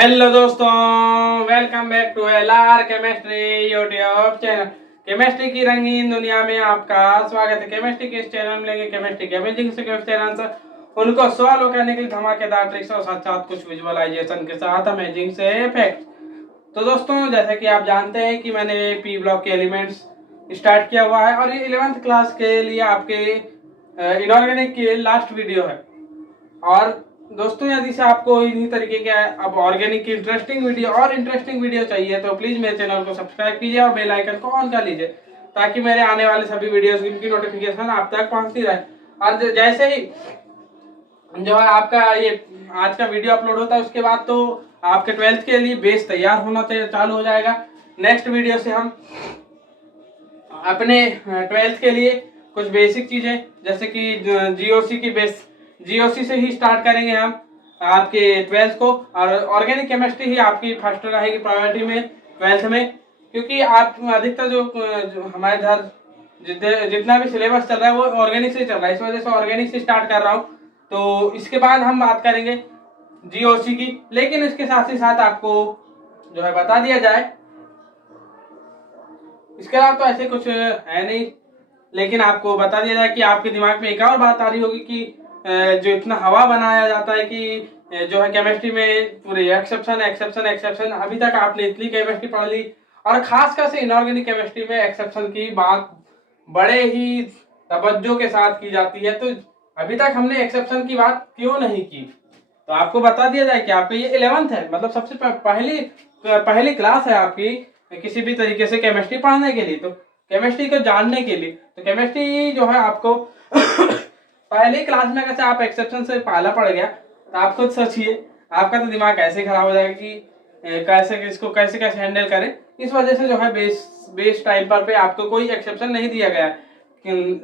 Hello दोस्तों, welcome back to LR chemistry YouTube channel. Chemistry की रंगीन दुनिया में आपका स्वागत है। केमिस्ट्री के इस चैनल में लेंगे केमिस्ट्री के अमेजिंग से क्वेश्चन आंसर, उनको सॉल्व करने के लिए धमाकेदार ट्रिक्स और साथ साथ कुछ विजुअलाइजेशन के साथ अमेजिंग से फैक्ट। तो दोस्तों, जैसे कि आप जानते हैं कि मैंने पी ब्लॉक के एलिमेंट्स स्टार्ट किया हुआ है और ये 11th क्लास के लिए आपके इनऑर्गेनिक की लास्ट वीडियो है। और दोस्तों, यदि से आपको इन्हीं तरीके के अब ऑर्गेनिक की इंटरेस्टिंग वीडियो चाहिए तो प्लीज मेरे चैनल को सब्सक्राइब कीजिए और बेल आइकन को ऑन कर लीजिए ताकि मेरे आने वाले सभी वीडियोस की नोटिफिकेशन आप तक पहुंचती रहे। और जैसे ही जो है आपका ये आज का वीडियो अपलोड होता है उसके बाद तो आपके 12th के लिए बेस तैयार होना चालू हो जाएगा। नेक्स्ट वीडियो से हम अपने 12th के लिए कुछ बेसिक चीजें जैसे कि जीओसी की बेस जीओसी से ही स्टार्ट करेंगे हम आपके 12th को। और ऑर्गेनिक केमिस्ट्री ही आपकी फर्स्ट रहेगी प्रायोरिटी में 12th में, क्योंकि आप अधिकतर जो हमारे इधर जितना भी सिलेबस चल रहा है वो ऑर्गेनिक से चल रहा है, इस वजह से ऑर्गेनिक से स्टार्ट कर रहा हूँ। तो इसके बाद हम बात करेंगे जीओसी की, लेकिन इसके साथ ही साथ आपको जो है बता दिया जाए, इसके अलावा तो ऐसे कुछ है नहीं, लेकिन आपको बता दिया जाए कि आपके दिमाग में एक और बात आ रही होगी कि जो इतना हवा बनाया जाता है कि जो है केमिस्ट्री में पूरे एक्सेप्शन एक्सेप्शन एक्सेप्शन, अभी तक आपने इतनी केमिस्ट्री पढ़ ली और खासकर से इनऑर्गेनिक केमिस्ट्री में एक्सेप्शन की बात बड़े ही तवज्जो के साथ की जाती है। तो अभी तक हमने एक्सेप्शन की बात क्यों नहीं की, तो आपको बता दिया जाए कि आपकी ये 11th है, मतलब सबसे पहली क्लास है आपकी किसी भी तरीके से केमिस्ट्री पढ़ने के लिए, तो केमिस्ट्री को जानने के लिए। तो केमिस्ट्री जो है आपको पहली क्लास में कैसे आप एक्सेप्शन से पहला पड़ गया तो आप खुद सोचिए आपका तो दिमाग ऐसे खराब हो जाएगा कि कैसे इसको कैसे कैसे हैंडल करें। इस वजह से जो है बेस टाइम पे आपको कोई एक्सेप्शन नहीं दिया गया है।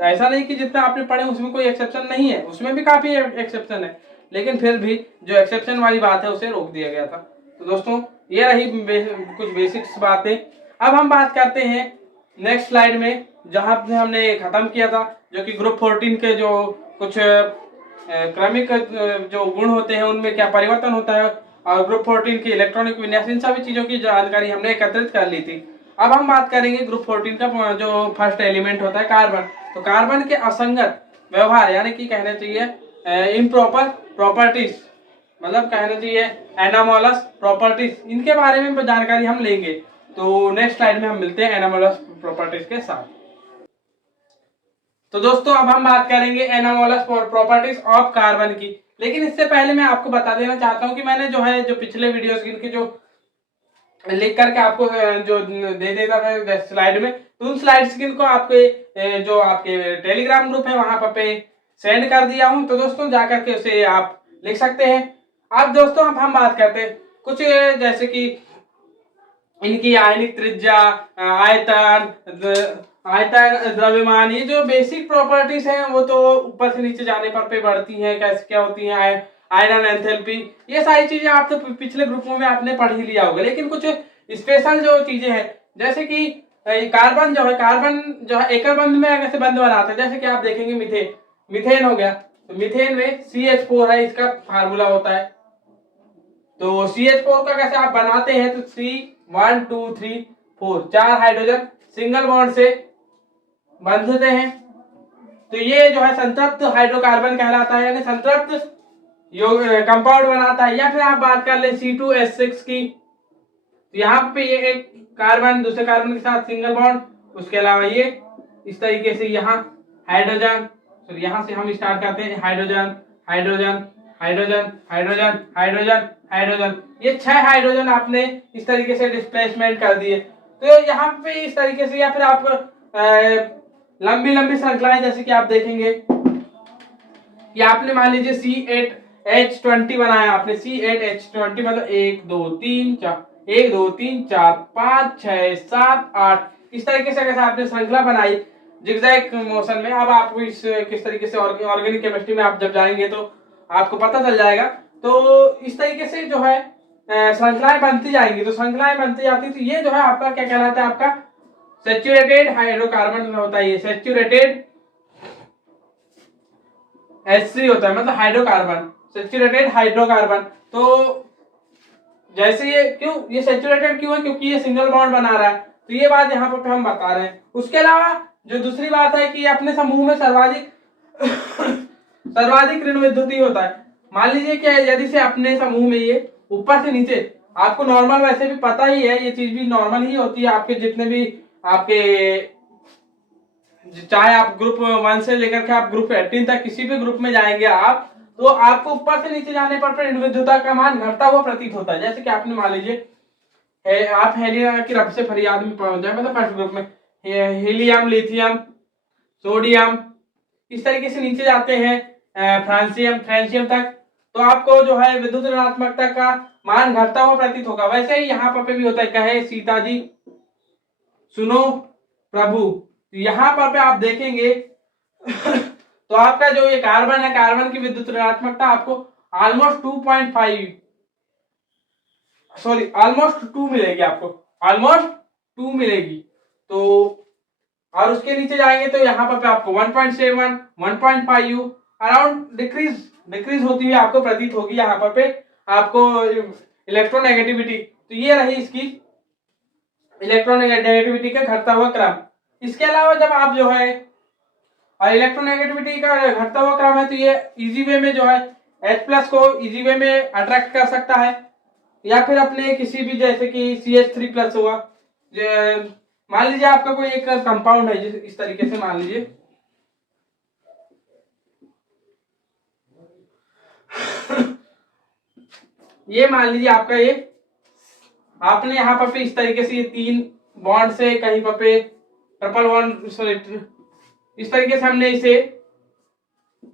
ऐसा नहीं कि जितना आपने पढ़े उसमें कोई एक्सेप्शन नहीं है, उसमें भी काफी एक्सेप्शन है, लेकिन फिर भी जो एक्सेप्शन वाली बात है उसे रोक दिया गया था। तो दोस्तों, ये रही कुछ बेसिक्स बातें। अब हम बात करते हैं नेक्स्ट स्लाइड में जहां पे हमने खत्म किया था, जो कि ग्रुप 14 के जो कुछ क्रमिक जो गुण होते हैं उनमें क्या परिवर्तन होता है और ग्रुप 14 की इलेक्ट्रॉनिक विन्यास, इन सभी चीजों की जानकारी हमने एकत्रित कर ली थी। अब हम बात करेंगे ग्रुप 14 का जो फर्स्ट एलिमेंट होता है कार्बन। तो कार्बन के असंगत व्यवहार यानी कि कहना चाहिए इम्प्रॉपर प्रॉपर्टीज, मतलब कहना चाहिए एनामोलस प्रॉपर्टीज, इनके बारे में जानकारी हम लेंगे। तो नेक्स्ट स्लाइड में हम मिलते हैं एनामोलस प्रॉपर्टीज के साथ। तो दोस्तों, अब हम बात करेंगे एनामोलस प्रॉपर्टीज ऑफ कार्बन की, लेकिन इससे पहले मैं आपको बता देना चाहता हूं कि मैंने जो पिछले वीडियोस इनके जो लिख करके आपको जो दे देता था स्लाइड में, तो उन स्लाइड्स को आपके जो आपके टेलीग्राम ग्रुप है वहां पे सेंड कर दिया हूं। तो दोस्तों, जाकर के उसे आप लिख सकते हैं। अब दोस्तों, अब हम बात करते हैं कुछ जैसे कि इनकी आयनिक त्रिज्या, आयतन, द्रव्यमान, ये जो बेसिक प्रॉपर्टीज हैं वो तो ऊपर से नीचे जाने पर पे बढ़ती हैं, कैसे क्या होती हैं, आयरन एंथैल्पी, ये सारी चीजें आप तो पिछले ग्रुपों में आपने पढ़ ही लिया होगा। लेकिन कुछ स्पेशल जो चीजें हैं जैसे कि कार्बन जो है एकल बंध में कैसे बंध बनाता है, जैसे कि आप देखेंगे मिथेन हो गया, तो मिथेन में CH4 है, इसका फार्मूला होता है। तो CH4 का कैसे आप बनाते हैं, तो C1 2 3 4 चार हाइड्रोजन सिंगल बॉन्ड से बंधते हैं, तो ये जो है संतृप्त हाइड्रोकार्बन कहलाता है, यानी संतृप्त कंपाउंड बनाता है। या फिर आप बात कर ले C2H6 की, तो यहाँ पे ये एक कार्बन दूसरे कार्बन के साथ सिंगल बॉन्ड, उसके अलावा ये इस तरीके से यहाँ हाइड्रोजन, तो यहाँ से हम स्टार्ट करते हैं hydrogen hydrogen hydrogen hydrogen hydrogen hydrogen, ये 6 हाइड्रोजन आपने इस तरीके से डिस्प्लेसमेंट कर दिए। तो यहाँ पे इस तरीके से, या फिर आप लंबी लंबी श्रृंखलाएं जैसे कि आप देखेंगे कि आपने मान लीजिए C8H20 बनाया, आपने C8H20 मतलब 1 2 3 4 5 6 7 8, इस तरीके से अगर आपने श्रृंखला बनाई जिगजैग मोशन में। अब आपको इस किस तरीके से ऑर्गेनिक केमिस्ट्री में आप जब जाएंगे तो आपको पता चल जाएगा। तो इस तरीके से जो है श्रृंखलाएं बनती जाएंगी, तो श्रृंखलाएं बनती जाती, तो ये जो है आपका क्या कहलाता है, आपका सैचुरेटेड हाइड्रोकार्बन होता है। ये सैचुरेटेड H3 होता है, मतलब हाइड्रोकार्बन, सैचुरेटेड हाइड्रोकार्बन। तो जैसे ये क्यों ये सैचुरेटेड क्यों है, क्योंकि ये सिंगल बॉन्ड बना रहा है, तो ये बात यहाँ पर हम बता रहे हैं। उसके अलावा जो दूसरी बात है कि अपने समूह में सर्वाधिक सर्वाधिक ऋण विद्युतीय होता है। मान लीजिए कि यदि से अपने समूह में ये ऊपर से नीचे, आपको नॉर्मल वैसे भी पता ही है, ये चीज भी नॉर्मल ही होती है आपके जितने भी आपके, चाहे आप ग्रुप 1 से लेकर के आप ग्रुप 18 तक किसी भी ग्रुप में जाएंगे आप, तो आपको ऊपर से नीचे जाने पर ऋण विद्युता का मान घटता हुआ प्रतीत होता है। जैसे कि आपने मान लीजिए आप हेलियम की रब से फरियाद में पहुंच जाए, मतलब फर्स्ट ग्रुप में हीलियम, लिथियम, सोडियम, इस तरीके से नीचे जाते हैं फ्रांसियम तक, तो आपको जो है विद्युत ऋणात्मकता का मान घटता हुआ प्रतीत होगा। वैसे ही यहाँ पर भी होता है, कहे सीता जी सुनो प्रभु, यहाँ पर पे आप देखेंगे तो आपका जो ये कार्बन है, कार्बन की विद्युत ऋणात्मकता आपको ऑलमोस्ट 2.5 सॉरी ऑलमोस्ट 2 मिलेगी, आपको ऑलमोस्ट 2 मिलेगी। तो और उसके नीचे जाएंगे तो यहाँ पर आपको 1.7 1.5 अराउंड डिक्रीज होती हुई आपको प्रतीत होगी। यहाँ पर पे आपको इलेक्ट्रोनेगेटिविटी, तो ये रही इसकी इलेक्ट्रोनेगेटिविटी का घटता हुआ क्रम। इसके अलावा जब आप जो है इलेक्ट्रोनेगेटिविटी का घटता हुआ क्रम है, तो ये इजी वे में जो है H+ को इजी वे में अट्रैक्ट कर सकता है, या फिर अपने किसी भी जैसे कि CH3+ हुआ, मान लीजिए आपका कोई एक कंपाउंड है इस तरीके से, मान लीजिए ये मान लीजिए आपका ये, आपने यहाँ पर इस तरीके से ये 3 बॉन्ड से कहीं पर पे ट्रिपल बॉन्ड, सॉरी इस तरीके से हमने इसे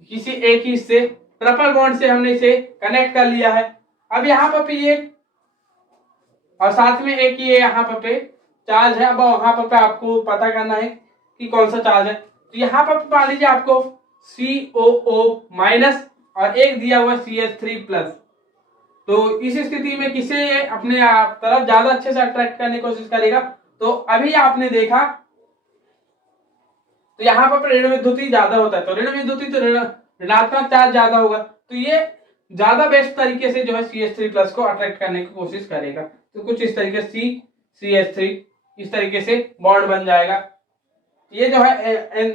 किसी एक ही से ट्रिपल बॉन्ड से हमने इसे कनेक्ट कर लिया है। अब यहाँ पर ये और साथ में एक ये यहाँ पर चार्ज है, अब वहां पर आपको पता करना है कि कौन सा चार्ज है। तो यहाँ पर मान लीजिए आपको COO- और एक दिया हुआ CH3+, तो इस स्थिति में किसे अपने तरफ ज्यादा अच्छे से अट्रैक्ट करने की कोशिश करेगा। तो अभी आपने देखा तो यहाँ पर ऋण विद्युती ज्यादा होता है, तो ऋण विद्युती तो ऋणात्मक चार्ज ज्यादा होगा, तो ये ज्यादा बेस्ट तरीके से जो है CH3+ को अट्रैक्ट करने की कोशिश करेगा। तो कुछ इस तरीके से CH3 इस तरीके से बॉन्ड बन जाएगा। ये जो है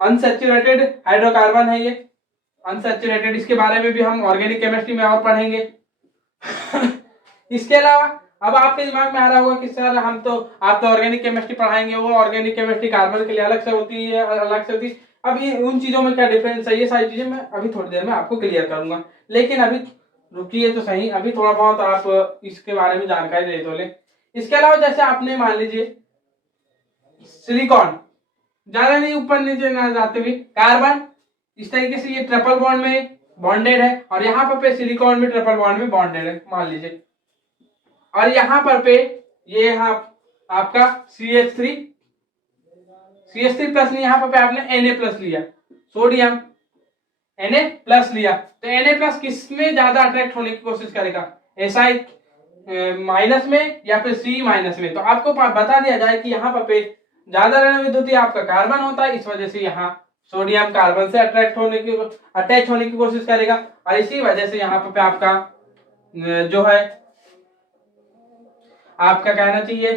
अनसैचुरेटेड हाइड्रोकार्बन है, ये अनसैचुरेटेड, इसके बारे में भी हम ऑर्गेनिक केमिस्ट्री में और पढ़ेंगे। इसके अलावा अब आपके दिमाग में आ रहा होगा कि सर हम तो आप तो ऑर्गेनिक केमिस्ट्री पढ़ाएंगे, वो ऑर्गेनिक केमिस्ट्री कार्बन के लिए अलग से होती है, अलग से होती है। अब ये उन चीजों में क्या डिफरेंस है, ये सारी चीजें मैं अभी थोड़ी देर में आपको क्लियर करूंगा, लेकिन अभी रुकिए तो सही, अभी थोड़ा बहुत आप इसके बारे में जानकारी ले तो ले। इसके अलावा जैसे आपने मान लीजिए सिलिकॉन, ज्यादा नहीं ऊपर नीचे ना जाते हुए कार्बन इस तरीके से ये ट्रिपल बॉन्ड में बॉन्डेड है, और यहाँ पर सिलिकॉन भी ट्रिपल बॉन्ड में बॉन्डेड है मान लीजिए, और यहाँ पर ये यहाँ आपका CH3+ नहीं, यहाँ पर आपने Na+ लिया, सोडियम Na+ लिया, तो Na+ किसमें ज्यादा अट्रैक्ट होने की कोशिश करेगा, Si- में या फिर C- में। तो आपको बता दिया जाए कि यहाँ पर ज्यादा ऋण विद्युतीय आपका कार्बन होता है, इस वजह से यहाँ सोडियम कार्बन से अट्रैक्ट होने की अटैच होने की कोशिश करेगा, और इसी वजह से यहाँ पे आपका जो है आपका कहना चाहिए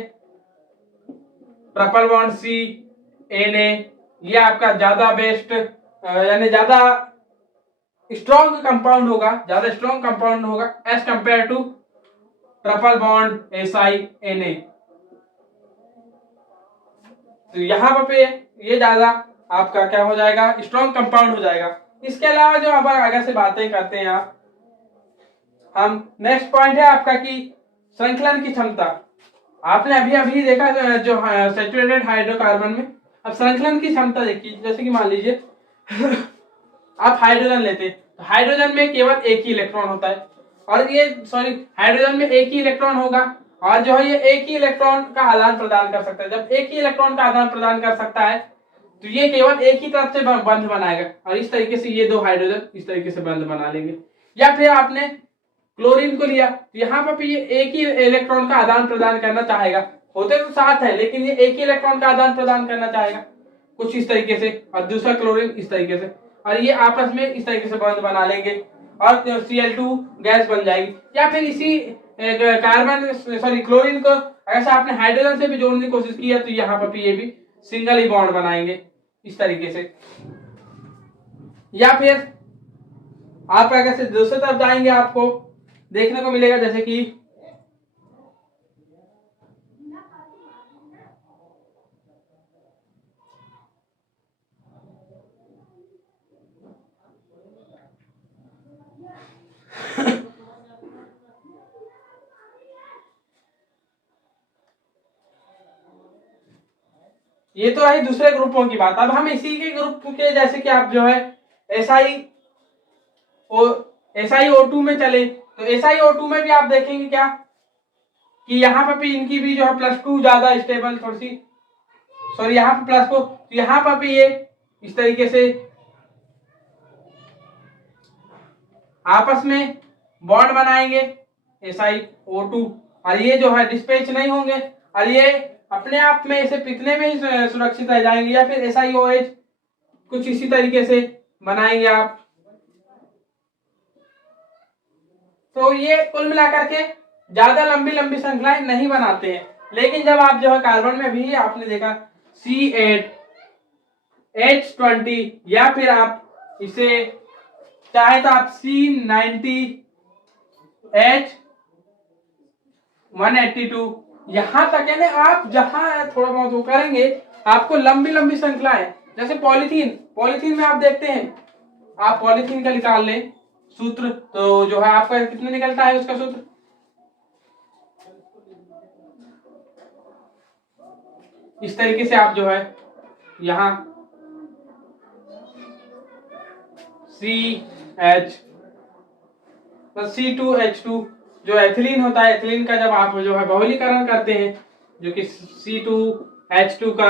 ट्रिपल बॉन्ड Na, ये आपका ज्यादा बेस्ट यानी ज्यादा स्ट्रॉन्ग कंपाउंड होगा, ज्यादा स्ट्रॉन्ग कंपाउंड होगा as compared to triple bond Si Na। तो यहाँ पे ये ज्यादा आपका क्या हो जाएगा, स्ट्रॉन्ग कंपाउंड हो जाएगा। इसके अलावा जो अब आगे से बातें करते हैं हम नेक्स्ट पॉइंट है आपका कि संकलन की क्षमता। आपने अभी अभी देखा जो सैचुरेटेड हाइड्रोकार्बन में, अब संकलन की क्षमता देखिए, जैसे कि मान लीजिए आप हाइड्रोजन लेते हैं, तो हाइड्रोजन में केवल एक ही इलेक्ट्रॉन होता है, और ये सॉरी हाइड्रोजन में एक ही इलेक्ट्रॉन होगा, और जो है ये एक ही इलेक्ट्रॉन का आदान प्रदान कर सकता है। जब एक ही इलेक्ट्रॉन का आदान प्रदान कर सकता है तो ये केवल एक ही तरफ से बंध बनाएगा, और इस तरीके से ये दो हाइड्रोजन इस तरीके से बंध बना लेंगे। या फिर आपने क्लोरीन को लिया, तो यहाँ पर ये एक ही इलेक्ट्रॉन का आदान प्रदान करना चाहेगा, होते तो साथ है लेकिन ये एक ही इलेक्ट्रॉन का आदान प्रदान करना चाहेगा कुछ इस तरीके से, और दूसरा क्लोरीन इस तरीके से। और ये आपस में इस तरीके से बॉन्ड बना लेंगे और Cl2 गैस बन जाएगी। या फिर इसी कार्बन सॉरी क्लोरीन को अगर आपने हाइड्रोजन से भी जोड़ने की कोशिश की है तो यहाँ पर भी ये भी सिंगल ही बॉन्ड बनाएंगे इस तरीके से। या फिर आप अगर से दूसरी तरफ जाएंगे आपको देखने को मिलेगा जैसे कि ये तो रही दूसरे ग्रुपों की बात। अब हम इसी के ग्रुप के जैसे कि आप जो है SiO2 में चले तो SiO2 में भी आप देखेंगे क्या कि यहाँ पर भी इनकी भी जो है +2 ज्यादा स्टेबल थोड़ी सी सॉरी यहाँ पर +4 तो यहाँ पर भी ये इस तरीके से आपस में बॉन्ड बनाएंगे SiO2 और ये जो है डिस्पैच नहीं होंगे और ये अपने आप में इसे पिघलने में ही सुरक्षित रह जाएंगे। या फिर SiOH कुछ इसी तरीके से बनाएंगे आप। तो ये कुल मिलाकर के ज्यादा लंबी लंबी श्रृंखलाएं नहीं बनाते हैं। लेकिन जब आप जो है कार्बन में भी आपने देखा C8 H20 या फिर आप इसे चाहे तो आप C90 H182 यहां तक है ना आप जहां थोड़ा बहुत वो करेंगे आपको लंबी लंबी श्रृंखलाएं जैसे पॉलीथीन में आप देखते हैं आप पॉलीथीन का निकाल लें सूत्र तो जो है आपका कितना निकलता है उसका सूत्र इस तरीके से आप जो है यहां C2H2 जो एथिलीन होता है एथिलीन का जब आप जो है बहुलीकरण करते हैं जो कि C2H2 का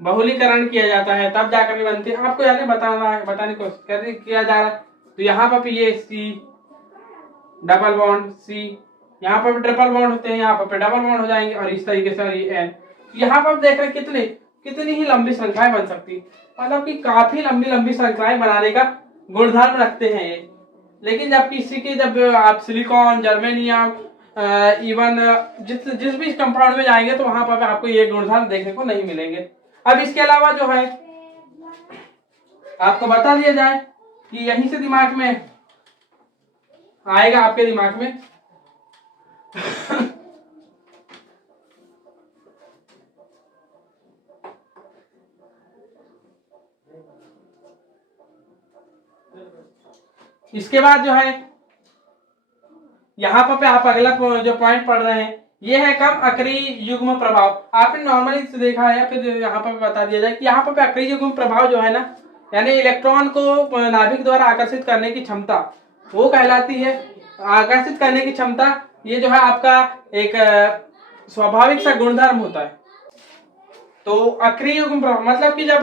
बहुलीकरण किया जाता है तब जाकर बनती है। आपको यानी बताने की कोशिश किया जा रहा है। तो यहाँ पर भी ये C डबल बॉन्ड C यहाँ पर भी ट्रिपल बॉन्ड होते हैं यहाँ पर डबल बॉन्ड हो जाएंगे और इस तरीके से ये N यहाँ पर देख रहे कितनी ही लंबी श्रृंखलाएं बन सकती मतलब कि काफी लंबी लंबी श्रृंखलाएं बनाने का गुणधर्म रखते हैं ये। लेकिन जब किसी के जब आप सिलिकॉन जर्मेनियम इवन जिस भी कंपाउंड में जाएंगे तो वहां पर आपको ये गुणधर्म देखने को नहीं मिलेंगे। अब इसके अलावा जो है आपको बता दिया जाए कि यहीं से दिमाग में आएगा आपके दिमाग में इसके बाद जो है यहाँ पर आप अगला जो पॉइंट पढ़ रहे हैं ये है कम अक्रिय युग्म प्रभाव। आपने नॉर्मली देखा है फिर यहाँ पर बता दिया जाए कि यहाँ पर अक्रिय युग्म प्रभाव जो है ना यानी इलेक्ट्रॉन को नाभिक द्वारा आकर्षित करने की क्षमता वो कहलाती है। आकर्षित करने की क्षमता ये जो है आपका एक स्वाभाविक सा गुणधर्म होता है। तो अक्रिय युग्म प्रभाव मतलब कि जब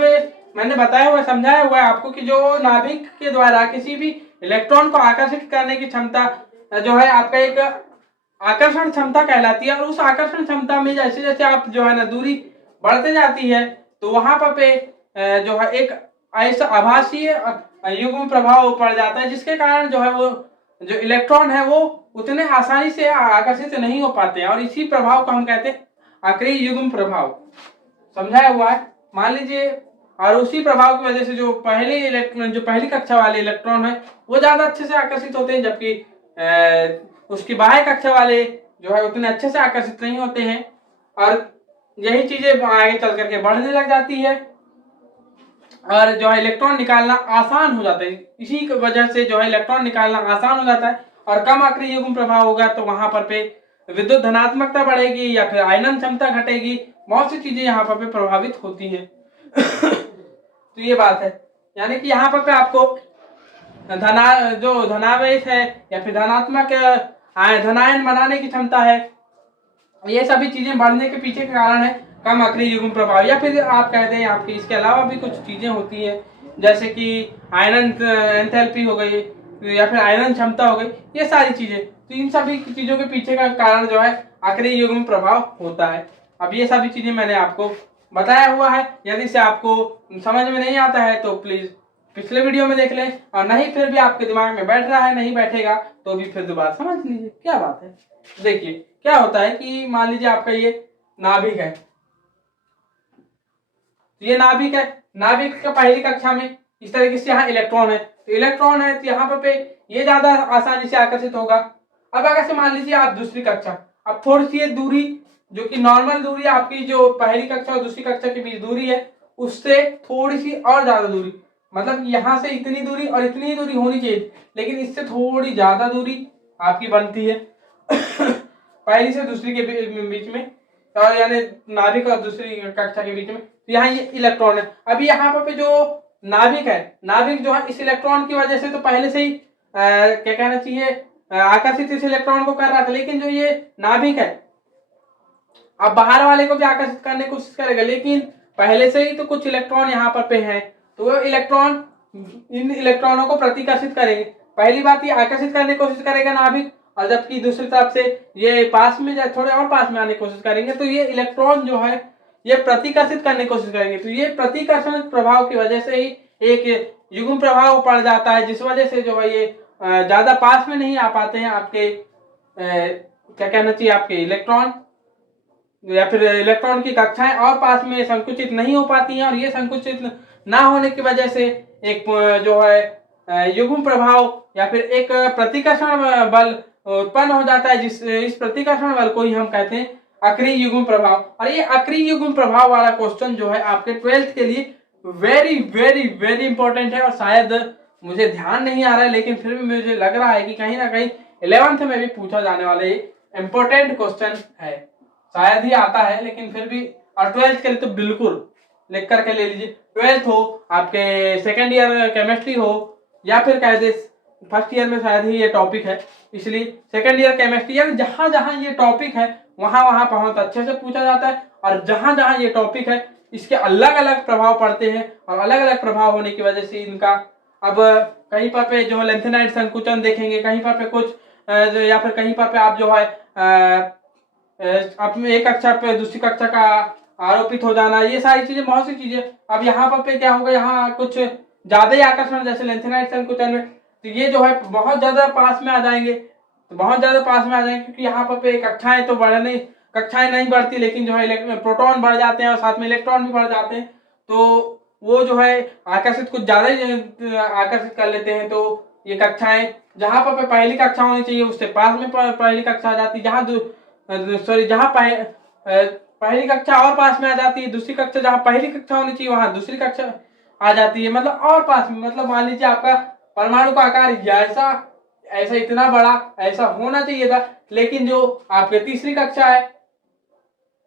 मैंने बताया हुआ समझाया हुआ है आपको कि जो नाभिक के द्वारा किसी भी इलेक्ट्रॉन को आकर्षित करने की क्षमता जो है आपका एक आकर्षण क्षमता कहलाती है। और उस आकर्षण क्षमता में जैसे जैसे आप जो है ना दूरी बढ़ते जाती है तो वहां पर पे जो है एक ऐसा आभासीय युग्म प्रभाव पड़ जाता है जिसके कारण जो है वो जो इलेक्ट्रॉन है वो उतने आसानी से आकर्षित नहीं हो पाते हैं और इसी प्रभाव को हम कहते हैं अक्रिय युग्म प्रभाव। समझाया हुआ है। मान लीजिए और उसी प्रभाव की वजह से जो पहली कक्षा वाले इलेक्ट्रॉन है वो ज्यादा अच्छे से आकर्षित होते हैं जबकि उसकी बाह्य कक्षा वाले जो है उतने अच्छे से आकर्षित नहीं होते हैं और यही चीजें आगे चल करके बढ़ने लग जाती है और जो है इलेक्ट्रॉन निकालना आसान हो जाता है। इसी वजह से जो है इलेक्ट्रॉन निकालना आसान हो जाता है और कम अक्रिय युग्म प्रभाव होगा तो वहां पर पे विद्युत धनात्मकता बढ़ेगी या फिर आयनन क्षमता घटेगी। बहुत सी चीजें यहाँ पर प्रभावित होती हैं तो ये बात है यानी कि यहाँ पर आपको जो धनावेश है या फिर धनात्मक धनायन बनाने की क्षमता है ये सभी चीजें बढ़ने के पीछे का कारण है कम अक्रिय युग्म प्रभाव। या फिर आप कहते हैं आपकी इसके अलावा भी कुछ चीजें होती हैं जैसे कि आयनन एंथैल्पी हो गई या फिर आयनन क्षमता हो गई ये सारी चीजें। तो इन सभी चीजों के पीछे का कारण जो है अक्रिय युग्म प्रभाव होता है। अब ये सभी चीजें मैंने आपको बताया हुआ है। यदि से आपको समझ में नहीं आता है तो प्लीज पिछले वीडियो में देख लें, और नहीं फिर भी आपके दिमाग में बैठ रहा है, नहीं बैठेगा तो भी फिर दोबारा समझ लीजिए क्या बात है। देखिए क्या होता है कि मान लीजिए आपका ये नाभिक है, ये नाभिक है, नाभिक का पहली कक्षा में इस तरीके से यहाँ इलेक्ट्रॉन है, तो इलेक्ट्रॉन है तो यहाँ पे ये ज्यादा आसानी से आकर्षित होगा। अब अगर से मान लीजिए आप दूसरी कक्षा, अब थोड़ी सी ये दूरी जो कि नॉर्मल दूरी आपकी जो पहली कक्षा और दूसरी कक्षा के बीच दूरी है उससे थोड़ी सी और ज्यादा दूरी, मतलब यहाँ से इतनी दूरी और इतनी ही दूरी होनी चाहिए, लेकिन इससे थोड़ी ज्यादा दूरी आपकी बनती है पहली से दूसरी के बीच में, और यानी नाभिक और दूसरी कक्षा के बीच में। तो यहाँ ये इलेक्ट्रॉन है। अभी यहाँ पे जो नाभिक है, नाभिक जो है इस इलेक्ट्रॉन की वजह से तो पहले से ही क्या कहना चाहिए आकर्षित इस इलेक्ट्रॉन को कर रहा था, लेकिन जो ये नाभिक है अब बाहर वाले को भी आकर्षित करने की कोशिश करेगा, लेकिन पहले से ही तो कुछ इलेक्ट्रॉन यहाँ पर पे हैं, तो वो इलेक्ट्रॉन इन इलेक्ट्रॉनों को प्रतिकर्षित करेंगे। पहली बात ये आकर्षित करने की कोशिश करेगा नाभिक, और जबकि दूसरी तरफ से ये पास में जाए, थोड़े और पास में आने की कोशिश करेंगे, तो ये इलेक्ट्रॉन जो है ये प्रतिकर्षित करने की कोशिश करेंगे। तो ये प्रतिकर्षण प्रभाव की वजह से ही एक युग्म प्रभाव पड़ जाता है, जिस वजह से जो है ये ज्यादा पास में नहीं आ पाते हैं आपके क्या कहना चाहिए आपके इलेक्ट्रॉन, या फिर इलेक्ट्रॉन की कक्षाएं और पास में संकुचित नहीं हो पाती हैं, और ये संकुचित ना होने की वजह से एक जो है युग्म प्रभाव या फिर एक प्रतिकर्षण बल उत्पन्न हो जाता है, जिस इस प्रतिकर्षण बल को ही हम कहते हैं अक्रिय युग्म प्रभाव। और ये अक्रिय युग्म प्रभाव वाला क्वेश्चन जो है आपके 12th के लिए वेरी वेरी वेरी इंपॉर्टेंट है, और शायद मुझे ध्यान नहीं आ रहा है लेकिन फिर भी मुझे लग रहा है कि कहीं ना कहीं 11th में भी पूछा जाने वाला ये इंपॉर्टेंट क्वेश्चन है, शायद ही आता है लेकिन फिर भी। और 12th के लिए तो बिल्कुल लिख करके ले लीजिए, 12th हो आपके सेकेंड ईयर केमिस्ट्री हो या फिर कह दे फर्स्ट ईयर में शायद ही ये टॉपिक है, इसलिए सेकेंड ईयर केमिस्ट्री, यानी जहां जहां ये टॉपिक है वहां वहां बहुत अच्छे से पूछा जाता है, और जहां जहां ये टॉपिक है इसके अलग अलग प्रभाव पड़ते हैं, और अलग अलग प्रभाव होने की वजह से इनका अब कहीं पर पे जो लेंथेनाइट संकुचन देखेंगे, कहीं पर पे कुछ या फिर कहीं पर पे आप जो है अपने एक कक्षा पे दूसरी कक्षा का आरोपित हो जाना, ये सारी चीजें बहुत सी चीजें। अब यहाँ पर पे क्या होगा, यहाँ कुछ ज्यादा ही आकर्षण जैसे लेंथेनाइट संकुचन में, तो ये जो है बहुत ज्यादा पास में आ जाएंगे, तो बहुत ज्यादा पास में आ जाएंगे, क्योंकि यहाँ पर पे कक्षाएं तो बढ़ने कक्षाएं नहीं बढ़ती, लेकिन जो है प्रोटॉन बढ़ जाते हैं और साथ में इलेक्ट्रॉन भी बढ़ जाते हैं, तो वो जो है आकर्षित कुछ ज्यादा ही आकर्षित कर लेते हैं। तो ये कक्षाएं जहां पर पहली कक्षा होनी चाहिए उससे पास में पहली कक्षा आ जाती है, जहां पहली कक्षा और पास में आ जाती है, दूसरी कक्षा जहां पहली कक्षा होनी चाहिए वहां दूसरी कक्षा आ जाती है, मतलब और पास में। मतलब मान लीजिए आपका परमाणु का आकार ऐसा ऐसा इतना बड़ा ऐसा होना चाहिए था, लेकिन जो आपके तीसरी कक्षा है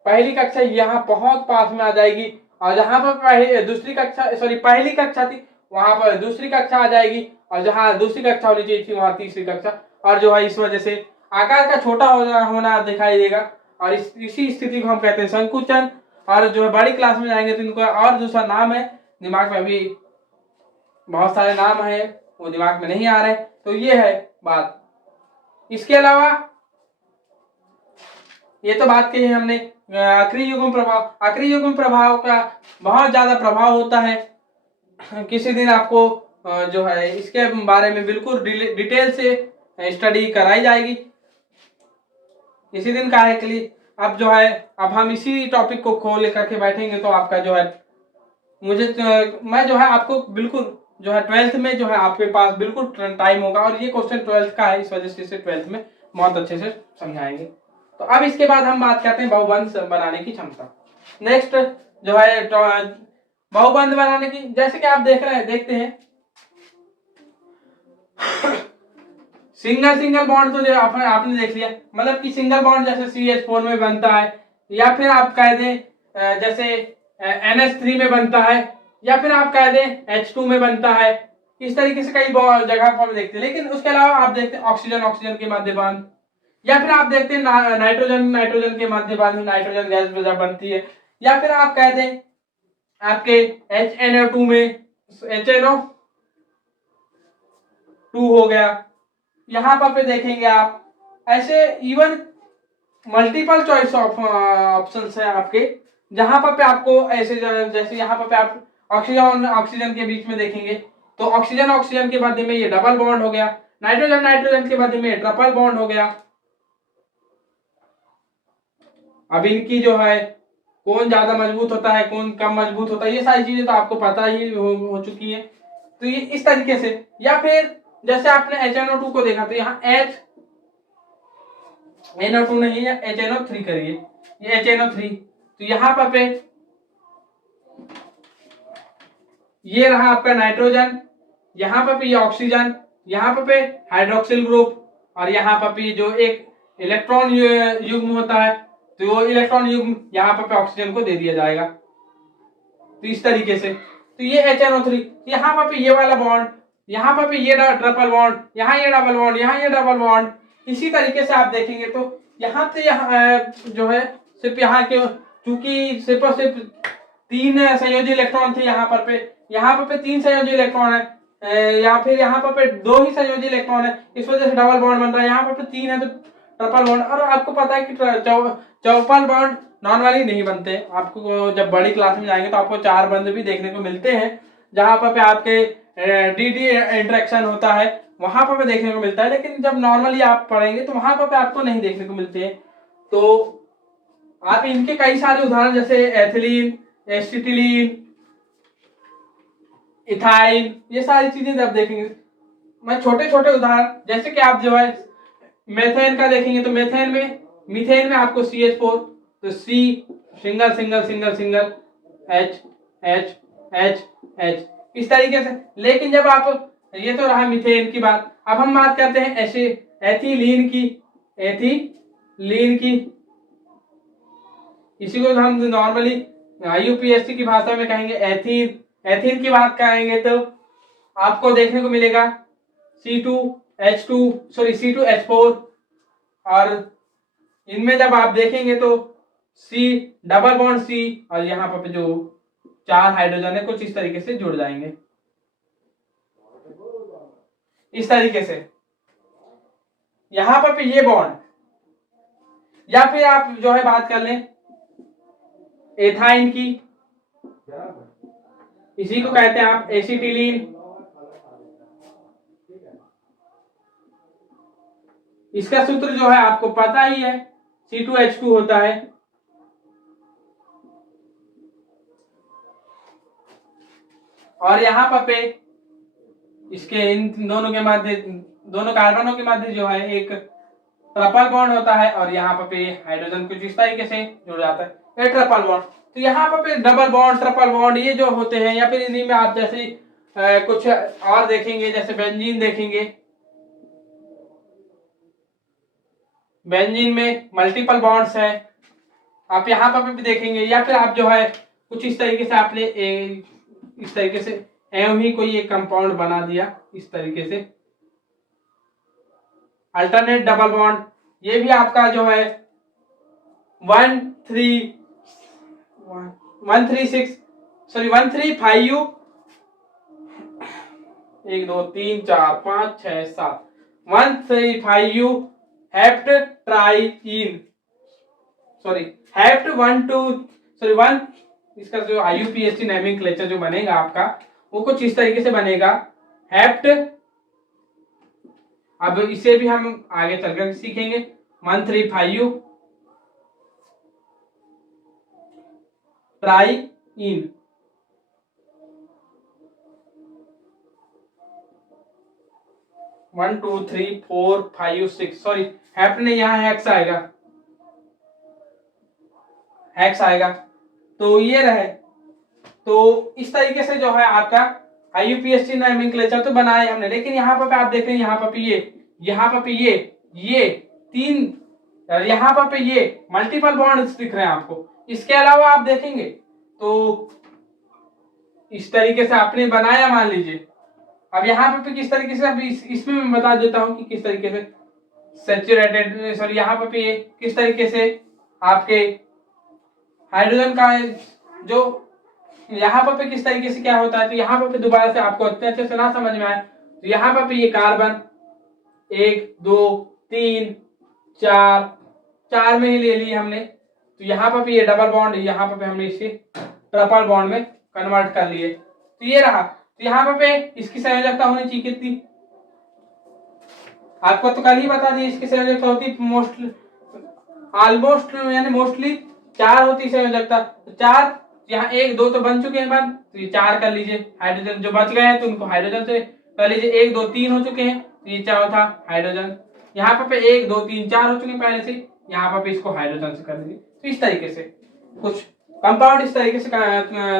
पहली कक्षा यहाँ बहुत पास में आ जाएगी, और जहां पर दूसरी कक्षा पहली कक्षा थी वहां पर दूसरी कक्षा आ जाएगी, और जहां दूसरी कक्षा होनी चाहिए थी वहां तीसरी कक्षा, और जो है इस वजह से आकार का छोटा होना दिखाई देगा, और इसी स्थिति को हम कहते हैं संकुचन। और जो है बड़ी क्लास में जाएंगे तो इनको और दूसरा नाम है, दिमाग में अभी बहुत सारे नाम है वो दिमाग में नहीं आ रहे, तो ये है बात। इसके अलावा ये तो बात की है हमने अक्रिय युग्म प्रभाव। अक्रिय युग्म प्रभाव का बहुत ज्यादा प्रभाव होता है, किसी दिन आपको जो है इसके बारे में बिल्कुल डिटेल से स्टडी कराई जाएगी, इसी दिन का है के लिए। अब जो है अब हम इसी टॉपिक को खोल करके बैठेंगे तो आपका जो है मैं जो है आपको बिल्कुल जो है 12th में जो है आपके पास बिल्कुल टाइम होगा, और ये क्वेश्चन 12th का है, इस वजह से इसे 12th में बहुत अच्छे से समझाएंगे। तो अब इसके बाद हम बात करते हैं बहुबंध बनाने की क्षमता। नेक्स्ट जो है बहुबंध बनाने की, जैसे कि आप देखते हैं सिंगल बॉन्ड तो आपने देख लिया, मतलब कि सिंगल बॉन्ड जैसे CH4 में बनता है, या फिर आप कह दें जैसे NH3 में बनता है, या फिर आप कह दें H2 में बनता है, इस तरीके से कई जगह पर देखते हैं। लेकिन उसके अलावा आप देखते हैं ऑक्सीजन के मध्य बंध, या फिर आप देखते हैं नाइट्रोजन के मध्य बंध, नाइट्रोजन गैस बनती है, या फिर आप कह दें आपके HNO2 में HNO2 हो गया, यहाँ पर देखेंगे आप ऐसे इवन मल्टीपल चॉइस ऑप्शंस है आपके, जहां पर आपको ऐसे जैसे यहाँ पर आप ऑक्सीजन के बीच में देखेंगे तो ऑक्सीजन ऑक्सीजन के मध्य में ये डबल बॉन्ड हो गया, नाइट्रोजन नाइट्रोजन के मध्य में ट्रिपल बॉन्ड हो गया। अब इनकी जो है कौन ज्यादा मजबूत होता है कौन कम मजबूत होता है ये सारी चीजें तो आपको पता ही हो चुकी है। तो ये इस तरीके से, या फिर जैसे आपने HNO2 को देखा तो यहाँ NO2 नहीं है, HNO3 करिए, ये HNO3, तो यहाँ पे ये रहा आपका नाइट्रोजन, यहाँ पे ये ऑक्सीजन, यहाँ पे हाइड्रोक्सिल ग्रुप, और यहाँ पे जो एक इलेक्ट्रॉन युग्म होता है तो वो इलेक्ट्रॉन युग्म यहाँ पे ऑक्सीजन को दे दिया जाएगा। तो इस तरीके से, तो ये HNO3, यहाँ पे ये वाला बॉन्ड, यहाँ पे ये ट्रिपल बॉन्ड, यहाँ ये डबल बॉन्ड, यहाँ ये डबल बॉन्ड। इसी तरीके से आप देखेंगे तो यहाँ से यहाँ जो है सिर्फ यहाँ के, चूंकि सिर्फ और सिर्फ 3 संयोजी इलेक्ट्रॉन थे यहाँ पे 3 संयोजी इलेक्ट्रॉन है, या फिर यहाँ पे 2 ही संयोजी इलेक्ट्रॉन है, इस वजह से डबल बॉन्ड बन रहा है। यहाँ पे 3 है तो ट्रिपल बॉन्ड। और आपको पता है कि ट्रिपल बॉन्ड नॉर्मली नहीं बनते, आपको जब बड़ी क्लास में जाएंगे तो आपको 4 बंद भी देखने को मिलते हैं, जहां पे आपके डी इंटरेक्शन होता है वहां पे देखने को मिलता है, लेकिन जब नॉर्मली आप पढ़ेंगे तो वहां पे आपको नहीं देखने को मिलते हैं। तो आप इनके कई सारे उदाहरण जैसे एथिलीन, एसिटिलीन, इथाइल, ये सारी चीजें जब देखेंगे, मैं छोटे छोटे उदाहरण जैसे कि आप जो है मेथेन का देखेंगे तो मेथेन में, मीथेन में आपको CH4, तो C single single single single H H H H इस तरीके से। लेकिन जब आप, ये तो रहा मीथेन की बात, अब हम बात करते हैं एथिलीन की, एथिलीन की, इसी को हम नॉर्मली IUPAC की भाषा में कहेंगे एथीन। एथीन की बात करेंगे तो आपको देखने को मिलेगा C2H4, और इनमें जब आप देखेंगे तो C डबल बॉन्ड C, और यहाँ पर जो 4 हाइड्रोजन है कुछ इस तरीके से जुड़ जाएंगे, इस तरीके से। यहाँ पर ये बॉन्ड, या फिर आप जो है बात कर लें एथाइन की, इसी को कहते हैं आप एसिटिलीन। इसका सूत्र जो है आपको पता ही है, C2H2 होता है। और यहाँ पे इसके इन दोनों के मध्य, दोनों कार्बनों के मध्य जो है एक ट्रिपल बॉन्ड होता है, और यहाँ पे हाइड्रोजन कुछ इस तरीके से जुड़ जाता है, ये ट्रिपल बॉन्ड। तो यहाँ पे डबल बॉन्ड, ट्रिपल बॉन्ड ये जो होते हैं, या फिर इन्हीं में आप जैसे कुछ और देखेंगे, जैसे बेंजीन देखेंगे, बेंजीन में मल्टीपल बॉन्ड्स है, आप यहाँ पर भी देखेंगे। या फिर आप जो है कुछ इस तरीके से आपने इस तरीके से एवं ही कोई एक कंपाउंड बना दिया इस तरीके से, अल्टरनेट डबल बॉन्ड, ये भी आपका जो है 135 1 2 3 4 5 6 7 135 हेप्ट ट्राइइन, हेप्ट 1 इसका जो IUPAC नोमेनक्लेचर जो बनेगा आपका वो कुछ इस तरीके से बनेगा, हेप्ट। अब इसे भी हम आगे चलकर सीखेंगे, 135 triene, one two three four five six, sorry hept नहीं, यहाँ हेक्स आएगा, हेक्स आएगा। तो ये रहे, तो इस तरीके से जो है आपका IUPAC नोमेनक्लेचर तो बनाया हमने, लेकिन यहाँ पर आप देख रहे हैं, यहाँ पर ये 3, यहाँ पर ये मल्टीपल बॉन्ड्स दिख रहे हैं आपको। इसके अलावा आप देखेंगे तो इस तरीके से आपने बनाया, मान लीजिए। अब यहाँ पे किस तरीके से, अभी इसमें मैं बता देता हूँ कि किस तरीके से सैचुरेटेड, सॉरी यहाँ पे ये किस तरीके से आपके हाइड्रोजन का जो यहाँ पे किस तरीके से क्या होता है। तो यहाँ पे दोबारा से आपको अच्छे से ना समझ में आए तो यहाँ पे ये कार्बन 1 2 3 4 में ही ले लिए हमने, तो यहाँ पे ये डबल बॉन्ड, यहाँ पे हमने इसे ट्रिपल बॉन्ड में कन्वर्ट कर लिए। तो ये रहा, तो यहाँ पे इसकी संयोजकता होनी चाहिए कितनी, आपको तो कल ही बता दी इसकी संयोजकता होती मोस्टली ऑलमोस्ट यानी मोस्टली 4 होती संयोजकता। तो 4 यहाँ 1 2 तो बन चुके हैं बार, तो ये 4 कर लीजिए। हाइड्रोजन जो बच गए हैं तो उनको हाइड्रोजन से कर लीजिए। 1 2 3 हो चुके हैं, तो ये चौथा हाइड्रोजन। यहाँ पे 1 2 3 4 हो चुके हैं पहले से, यहाँ पे इसको हाइड्रोजन से कर लीजिए। तो इस तरीके से कुछ कंपाउंड इस तरीके से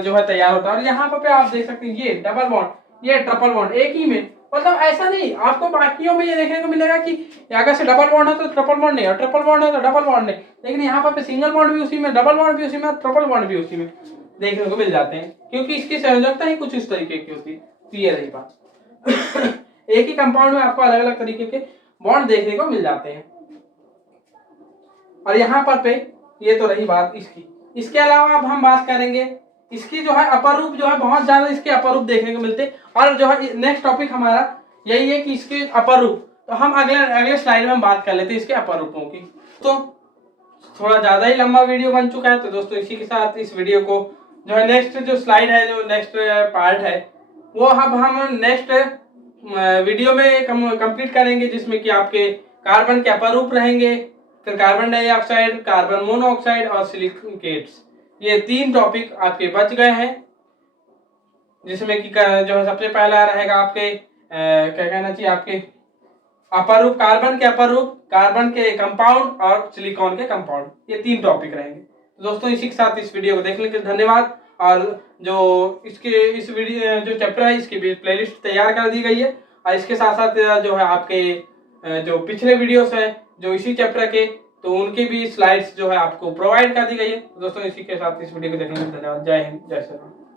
जो है तैयार होता है। और यहाँ पे आप देख सकते हैं ये डबल बॉन्ड, ये ट्रिपल बॉन्ड एक ही में, मतलब ऐसा नहीं आपको बाकियों में ये देखने को मिलेगा कि अगर से डबल बॉन्ड है तो ट्रिपल बॉन्ड नहीं, और ट्रिपल बॉन्ड है तो डबल बॉन्ड नहीं, लेकिन यहाँ पे सिंगल बॉन्ड भी उसी में, डबल बॉन्ड भी उसी में, ट्रिपल बॉन्ड भी उसी में देखने को मिल जाते हैं, क्योंकि इसकी संयोजकता ही कुछ इस तरीके की होती है। तो ये रही बात एक ही कंपाउंड में आपको अलग अलग तरीके के बॉन्ड देखने को मिल जाते हैं। और यहाँ पर पे ये तो रही बात इसकी। इसके अलावा अब हम बात करेंगे इसकी जो है अपर रूप, जो है बहुत ज्यादा इसके अपर रूप देखने को मिलते हैं। और जो है नेक्स्ट टॉपिक हमारा यही है कि इसके अपर रूप, तो हम अगले स्लाइड में हम बात कर लेते हैं इसके अपर रूपों की। तो थोड़ा ज्यादा ही लंबा वीडियो बन चुका है, तो दोस्तों इसी के साथ इस वीडियो को जो है नेक्स्ट जो स्लाइड है, जो नेक्स्ट पार्ट है, वो अब हम नेक्स्ट वीडियो में कंप्लीट करेंगे, जिसमें कि आपके कार्बन के अपर रूप रहेंगे, फिर कार्बन डाइऑक्साइड, कार्बन मोनोऑक्साइड और सिलिकेट्स। ये 3 टॉपिक आपके बच गए हैं, जिसमें कि जो है सबसे पहला रहेगा आपके क्या कहना चाहिए, आपके अपर रूप, कार्बन के अपर रूप, कार्बन के कंपाउंड और सिलिकॉन के कंपाउंड। ये 3 टॉपिक रहेंगे। तो दोस्तों इसी के साथ इस वीडियो को देखने के लिए धन्यवाद। और जो इस वीडियो जो चैप्टर है इसकी भी प्लेलिस्ट तैयार कर दी गई है, और इसके साथ साथ जो है आपके जो पिछले वीडियोस है जो इसी चैप्टर के, तो उनकी भी स्लाइड्स जो है आपको प्रोवाइड कर दी गई है। तो दोस्तों इसी के साथ इस वीडियो को देखने के लिए धन्यवाद। जय हिंद, जय श्री राम।